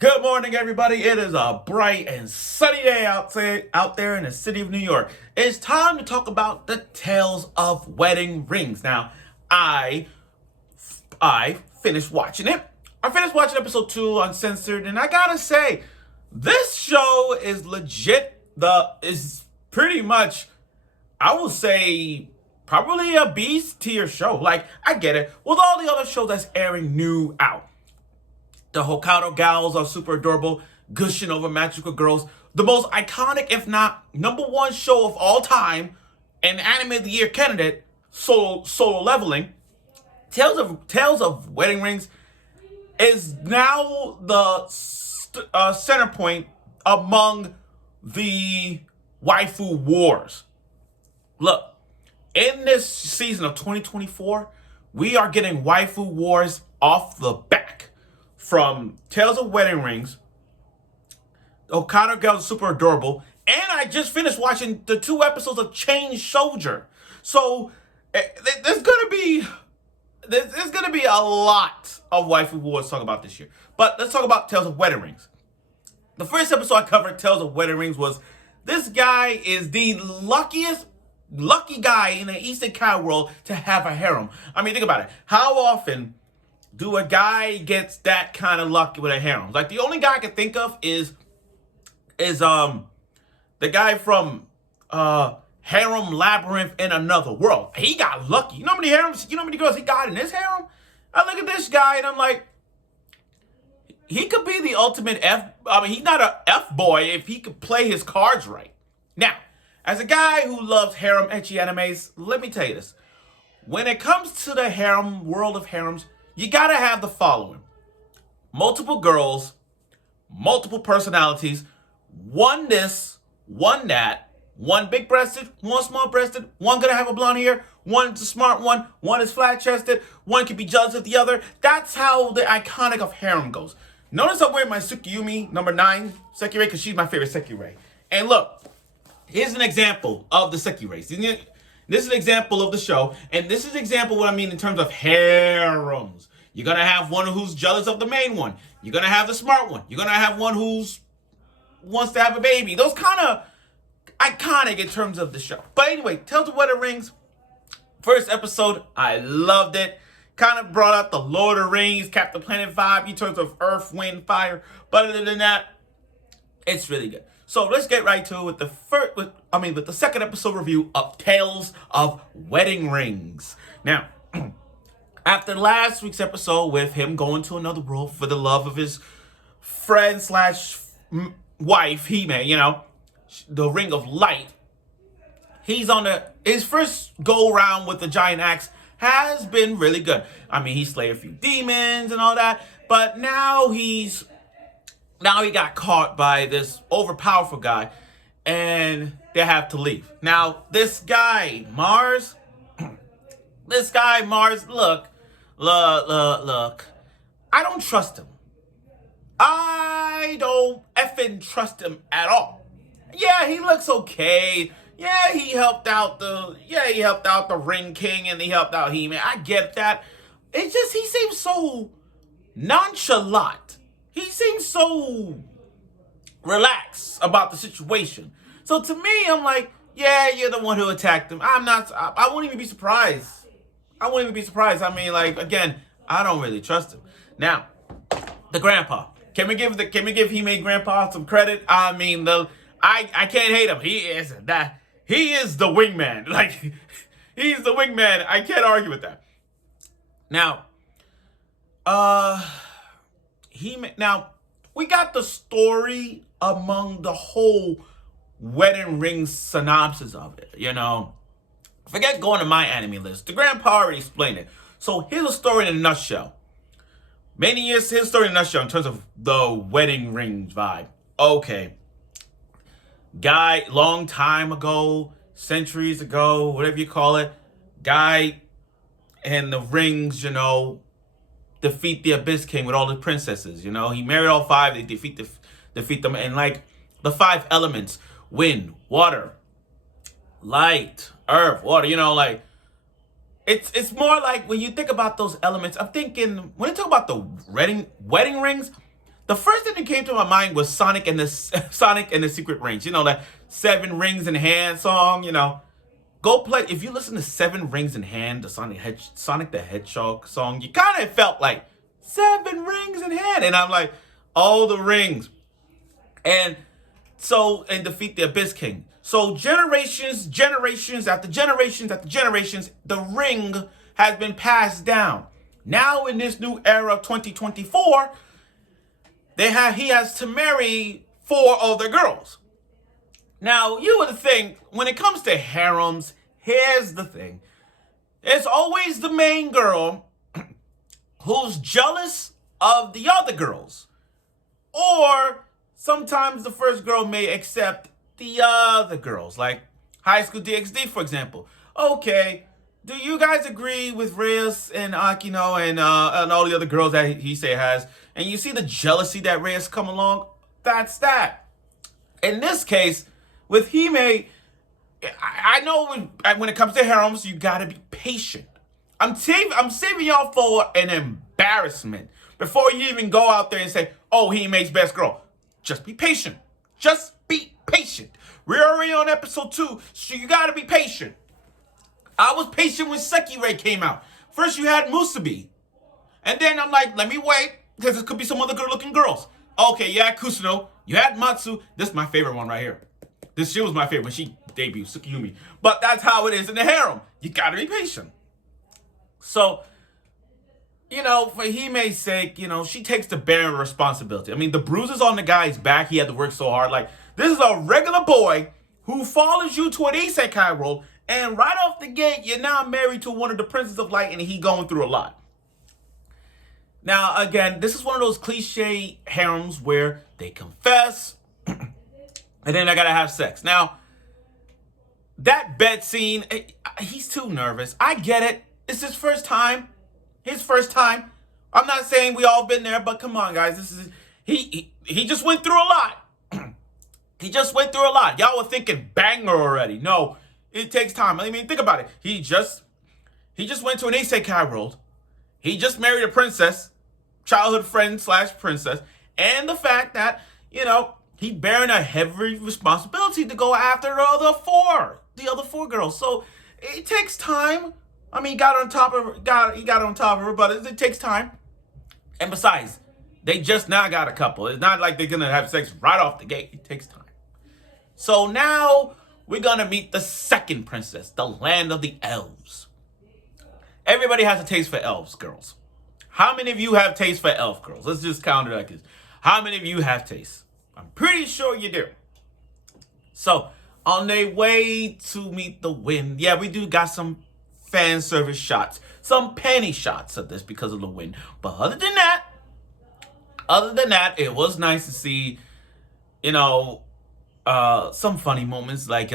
Good morning, everybody. It is a bright and sunny day out there in the city of New York. It's time to talk about the tales of wedding rings. Now, I finished watching it. I finished watching episode 2 uncensored, and I gotta say, this show is legit. Is pretty much, I will say, probably a B tier show. Like, I get it. With all the other shows that's airing new out. The Hokkaido gals are super adorable, gushing over magical girls. The most iconic, if not number one show of all time, and Anime of the Year candidate, Solo Leveling. Tales of Wedding Rings is now the center point among the waifu wars. Look, in this season of 2024, we are getting waifu wars off the back. From Tales of Wedding Rings, Hokkaido Girls are super adorable, and I just finished watching the 2 episodes of Chain Soldier. So there's gonna be a lot of waifu wars to talk about this year. But let's talk about Tales of Wedding Rings. The first episode I covered, Tales of Wedding Rings, was this guy is the lucky guy in the Isekai world to have a harem. I mean, think about it. How often do a guy gets that kind of luck with a harem? Like, the only guy I can think of is the guy from Harem Labyrinth in Another World. He got lucky. You know how many harems? You know how many girls he got in his harem? I look at this guy and I'm like, he could be the ultimate F. I mean, he's not a F boy if he could play his cards right. Now, as a guy who loves harem ecchi animes, let me tell you this: when it comes to the harem world of harems, you gotta have the following: multiple girls, multiple personalities, one this, one that, one big breasted, one small breasted, one gonna have a blonde hair, one's a smart one is flat chested, one can be jealous of the other. That's how the iconic of harem goes. Notice I'm wearing my Tsukiyumi number 9 Sekirei because she's my favorite Sekirei. And look, here's an example of the Sekireis. This is an example of the show, and this is an example of what I mean in terms of harems. You're going to have one who's jealous of the main one. You're going to have the smart one. You're going to have one who's wants to have a baby. Those kind of iconic in terms of the show. But anyway, Tales of Wedding Rings, first episode, I loved it. Kind of brought out the Lord of the Rings, Captain Planet vibe in terms of earth, wind, fire. But other than that, it's really good. So let's get right to it with the second episode review of Tales of Wedding Rings. Now, after last week's episode with him going to another world for the love of his friend slash wife, Hime, the Ring of Light, he's on his first go round with the giant axe has been really good. I mean, he slayed a few demons and all that, but now he got caught by this overpowerful guy, and they have to leave. Now, this guy, Mars, look, I don't trust him. I don't effing trust him at all. Yeah, he looks okay. Yeah, he helped out the Ring King, and he helped out He-Man. I get that. It's just, he seems so nonchalant. He seems so relaxed about the situation. So to me, I'm like, yeah, you're the one who attacked him. I won't even be surprised. I mean, like, again, I don't really trust him. Now, the grandpa. Can we give Hime grandpa some credit? I mean, I can't hate him. He is the wingman. Like, he's the wingman. I can't argue with that. Now, we got the story among the whole Wedding Ring synopsis of it, Forget going to my anime list. The grandpa already explained it. So here's a story in a nutshell. Here's a story in a nutshell in terms of the Wedding Ring vibe. Okay. Guy, long time ago, centuries ago, whatever you call it, guy and the rings, defeat the Abyss King with all the princesses. He married all 5. They defeat them, and like the 5 elements: wind, water, light, earth, water. Like it's more like when you think about those elements. I'm thinking when you talk about the wedding rings, the first thing that came to my mind was Sonic and the Sonic and the Secret Rings. You know, that Seven Rings in Hand song, you know. Go play, if you listen to Seven Rings in Hand, the Sonic the Hedgehog song, you kind of felt like, 7 rings in hand. And I'm like, all the rings. And defeat the Abyss King. So generations after generations, the ring has been passed down. Now in this new era of 2024, he has to marry 4 other girls. Now, you would think, when it comes to harems, here's the thing. It's always the main girl who's jealous of the other girls. Or sometimes the first girl may accept the other girls. Like High School DxD, for example. Okay, do you guys agree with Reyes and Akino and all the other girls that he has? And you see the jealousy that Reyes come along? That's that. In this case, with Hime, I know when it comes to harems, you gotta be patient. I'm saving y'all for an embarrassment before you even go out there and say, oh, Hime's best girl. Just be patient. Just be patient. We're already on episode 2, so you gotta be patient. I was patient when Sekirei came out. First you had Musubi. And then I'm like, let me wait, because there could be some other good-looking girls. Okay, you had Kusuno. You had Matsu. This is my favorite one right here. She was my favorite when she debuted, Tsukiyumi. But that's how it is in the harem. You gotta be patient. So, you know, for Hime's sake, you know, she takes the bare responsibility. I mean, the bruises on the guy's back, he had to work so hard. Like, this is a regular boy who follows you to an isekai world, and right off the gate, you're now married to one of the princes of light, and he going through a lot. Now, again, this is one of those cliche harems where they confess, and then they gotta have sex. Now, that bed scene, he's too nervous. I get it. It's his first time. His first time. I'm not saying we all been there, but come on, guys. This is he just went through a lot. He just went through a lot. Y'all were thinking banger already. No, it takes time. I mean, think about it. He just went to an isekai world. He just married a princess, childhood friend / princess, and the fact that, you know, he bearing a heavy responsibility to go after the other four girls. So it takes time. I mean, he got on top of her, but it takes time. And besides, they just now got a couple. It's not like they're gonna have sex right off the gate. It takes time. So now we're gonna meet the second princess, the land of the elves. Everybody has a taste for elves, girls. How many of you have taste for elf girls? Let's just count it like this. How many of you have taste? I'm pretty sure you do. So, on their way to meet the wind, yeah, we do got some fan service shots, some penny shots of this because of the wind. But other than that, it was nice to see, you know, some funny moments like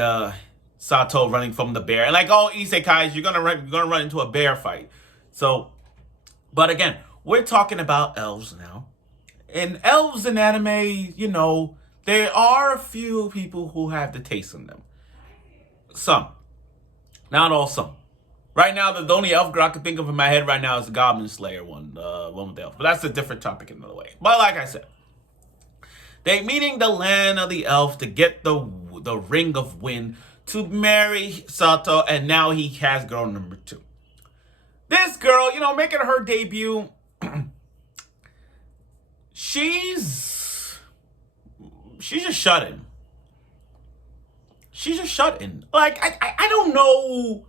Sato running from the bear. And like all isekais, you're gonna run into a bear fight. So, but again, we're talking about elves now. And elves in anime, you know, there are a few people who have the taste in them. Some. Not all, some. Right now, the only elf girl I can think of in my head right now is the Goblin Slayer one with the elf. But that's a different topic another way. But like I said, they meeting the land of the elf to get the ring of wind to marry Sato, and now he has girl number 2. This girl, you know, making her debut, she's just shut in. She's just shut in. Like, I don't know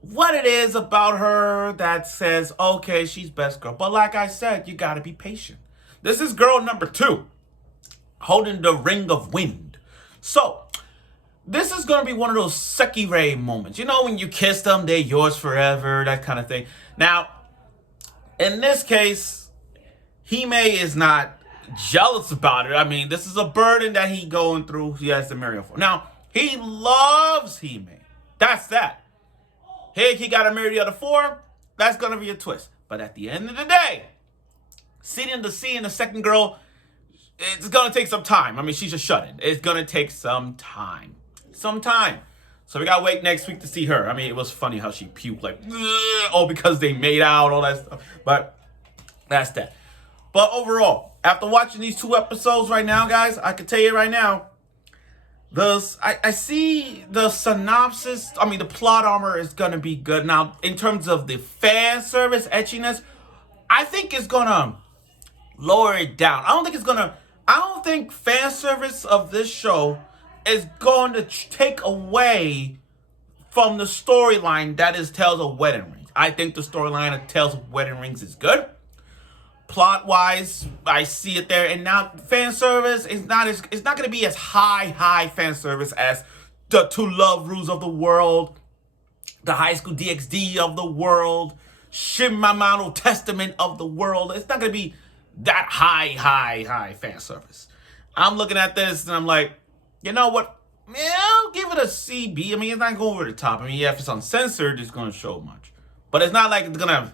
what it is about her that says, okay, she's best girl. But like I said, you gotta be patient. This is girl number 2, holding the ring of wind. So, this is gonna be one of those Sekirei moments. You know, when you kiss them, they're yours forever, that kind of thing. Now, in this case, Hime is not jealous about it. I mean, this is a burden that he going through. He has to marry her for. Now, he loves Hime. That's that. Hey, he got to marry the other 4. That's going to be a twist. But at the end of the day, seeing the second girl, it's going to take some time. I mean, she's just shut in. It's going to take some time. Some time. So we got to wait next week to see her. I mean, it was funny how she puked like, oh, because they made out, all that stuff. But that's that. But overall, After watching these 2 episodes right now, guys, I can tell you right now, I see the synopsis, the plot armor is going to be good. Now, in terms of the fan service etchiness, I think it's going to lower it down. I don't think fan service of this show is going to take away from the storyline that is Tales of Wedding Rings. I think the storyline of Tales of Wedding Rings is good. Plot-wise, I see it there, and now fan service is it's not going to be as high fan service as the To Love Rules of the world, the High School DxD of the world, Shin Mamono Testament of the world. It's not going to be that high fan service. I'm looking at this and I'm like, you know what? Yeah, I'll give it a CB. It's not going over the top. If it's uncensored, it's going to show much, but it's not like it's going to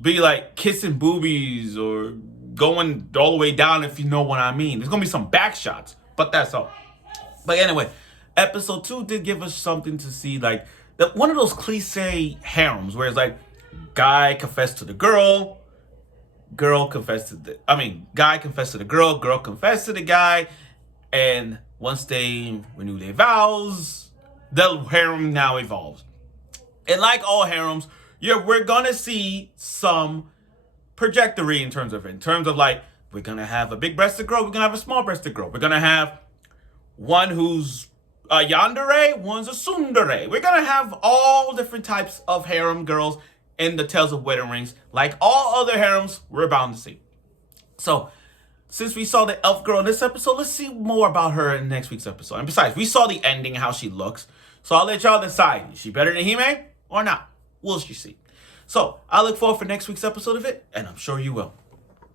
be like kissing boobies or going all the way down, if you know what I mean. There's gonna be some back shots, but that's all. But anyway, episode 2 did give us something to see, like one of those cliche harems where it's like guy confessed to the girl, guy confessed to the girl confessed to the guy, and once they renew their vows, the harem now evolves. And like all harems, we're gonna see some trajectory in terms of like, we're gonna have a big-breasted girl, we're gonna have a small-breasted girl, we're gonna have one who's a yandere, one's a tsundere. We're gonna have all different types of harem girls in the Tales of Wedding Rings, like all other harems we're bound to see. So, since we saw the elf girl in this episode, let's see more about her in next week's episode. And besides, we saw the ending, how she looks, so I'll let y'all decide. Is she better than Hime or not? We'll see. So, I look forward for next week's episode of it, and I'm sure you will.